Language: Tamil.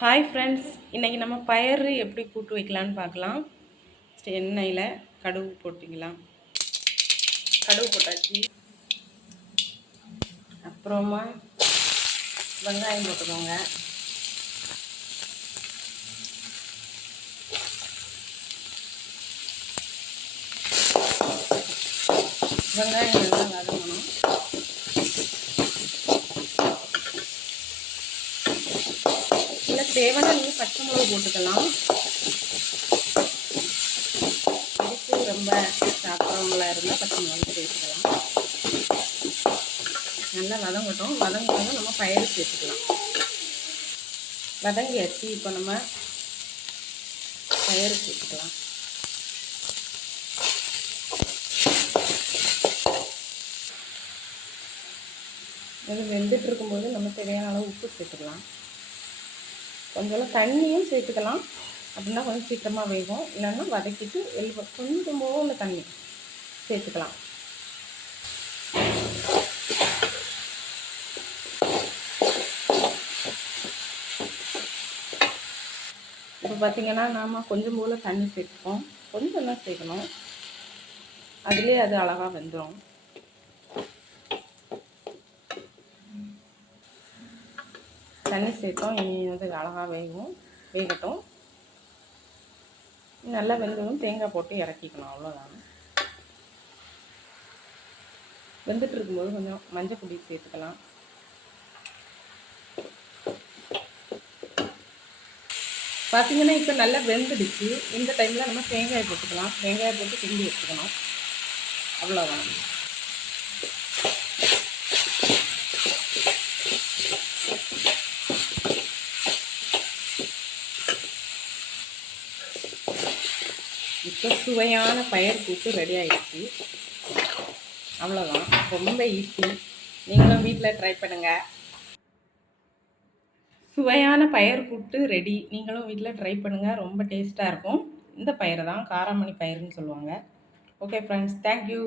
ஹாய் ஃப்ரெண்ட்ஸ், இன்றைக்கி நம்ம பயறு எப்படி கூட்டு வைக்கலான்னு பார்க்கலாம். எண்ணெயில் கடுகு போட்டுக்கலாம். கடுகு போட்டாச்சு. அப்புறமா வெங்காயம் போட்டுக்கோங்க. வெங்காயம் நல்லா வதங்கணும். இல்லை தேவைன்னா நீங்கள் பச்சை மிளகு போட்டுக்கலாம். இதுக்கு ரொம்ப சாப்பிட்றவங்களா இருந்தால் பச்சை மிளகு சேர்த்துக்கலாம். நல்லா வதங்கட்டும். வதங்கினதும் நம்ம பயறு சேர்த்துக்கலாம். வதங்கியாச்சு. இப்போ நம்ம பயறு சேர்த்துக்கலாம். இது வெந்துட்டு இருக்கும்போது நம்ம தேவையான அளவு உப்பு சேர்த்துக்கலாம். கொஞ்சம் தண்ணியும் சேர்த்துக்கலாம். அப்படின்னா கொஞ்சம் சீக்கிரமாக வேகும். இல்லைன்னா வதக்கிட்டு கொஞ்சம் போல தண்ணி சேர்த்துக்கலாம். இப்போ பார்த்திங்கன்னா நாம் கொஞ்சம் போல் தண்ணி சேர்த்துப்போம். கொஞ்சம் தான் சேர்க்கணும். அதுலேயே அது அழகாக வெந்துடும். தண்ணி சேர்த்தோம். இனி வந்து அழகாக வேகட்டும். நல்லா வெந்ததும் தேங்காய் போட்டு இறக்கிக்கணும். அவ்வளோதான். வெந்துட்டு இருக்கும்போது கொஞ்சம் மஞ்சள் பொடி சேர்த்துக்கலாம். பார்த்திங்கன்னா இப்போ நல்லா வெந்துடுச்சு. இந்த டைமில் நம்ம தேங்காய் போட்டுக்கலாம். தேங்காய் போட்டு கிண்டி வச்சுக்கணும். அவ்வளோதான். இப்போ சுவையான பயறு கூட்டு ரெடி ஆகிடுச்சு. அவ்வளோதான். ரொம்ப ஈஸி. நீங்களும் வீட்டில் ட்ரை பண்ணுங்கள். சுவையான பயறு கூட்டு ரெடி. நீங்களும் வீட்டில் ட்ரை பண்ணுங்கள். ரொம்ப டேஸ்ட்டாக இருக்கும். இந்த பயிரை தான் காராமணி பயிருன்னு சொல்லுவாங்க. Okay friends, thank you.